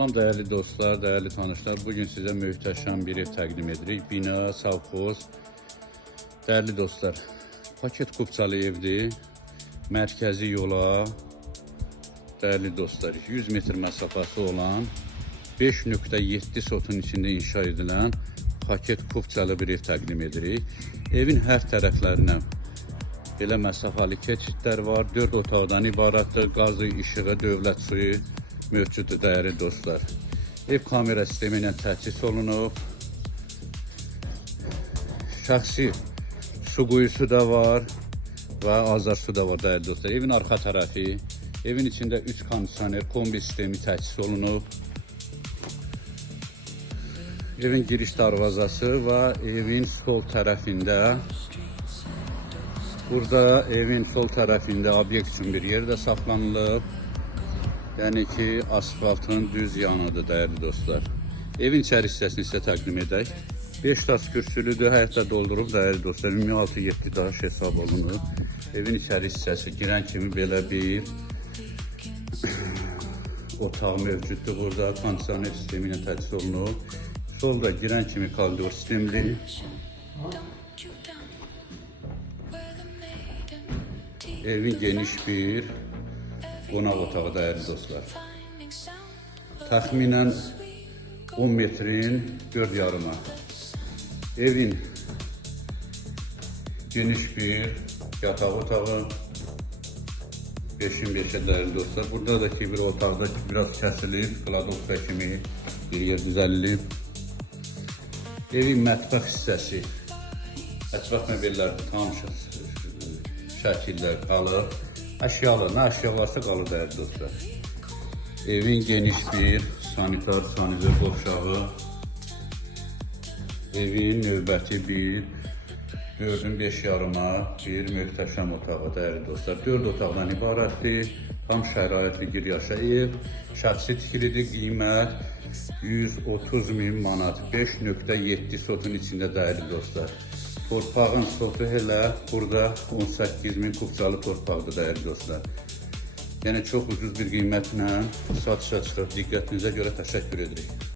Değerli dostlar, değerli tanışlar, bugün size möhtəşəm bir ev təqdim edirik. Bina, savxoz. Değerli dostlar, paket kupçalı evdir. Mərkəzi yola, değerli dostlar, 100 metr məsafəsi olan 5.7 sotun içinde inşa edilen paket kupçalı bir ev təqdim edirik. Evin hər tərəflərinə belə məsafəli keçidlər var. 4 otaqdan ibarətdir. Qazı, işığı, dövlət suyu mövcuddur değerli dostlar. Ev kamera sistemi ilə təchiz olunub. Şəxsi su quyusu da var və azar su da var değerli dostlar. Evin arxa tərəfi, evin içində 3 kondisioner, kombi sistemi təchiz olunub. Evin giriş darvazası və evin sol tərəfində, burada evin sol tərəfində obyekt üçün bir yer də saxlanılıb. Yəni ki, asfaltın düz yanıdır değerli dostlar. Evin içəri hissəsini sizə təqdim edək. 5 tas kürsülüdür, həyətdə doldurub değerli dostlar. 26-7 daş hesab olunur. Evin içəri hissəsi girən kimi belə bir otaq mövcuddur. Burada kondisioner sistemi ilə təchiz olunur. Solda girən kimi koridor sistemli. Evin geniş bir qonaq otağı değerli dostlar. Təxminən 10 metrin 4 yarıma. Evin geniş bir yataq otağı. 5'in 5'e değerli dostlar. Burada da ki bir otaqda biraz kəsilib, kladovka kimi bir yer düzəlilib. Evin mətbəx hissəsi, ətraf mebellər, tam şəkillər qalır. Əşyalı, nə əşya varsa qalır değerli dostlar. Evin geniş bir sanitar, sanitör qovşağı. Evin növbəti bir 4'ün 5 yarıma bir möhtəşəm otağı değerli dostlar. 4 otaqdan ibarətdir. Tam şəraitli giryaşa ev. Şəxsi tikilidir, qiymət 130.000 manat. 5.7 sotun içində değerli dostlar. Torpağın sotu hele burada 18.000 kupçalı torpaqdır değerli dostlar. Yəni çox ucuz bir qiymətlə satışa çıxır. Diqqətinizə görə təşəkkür edirik.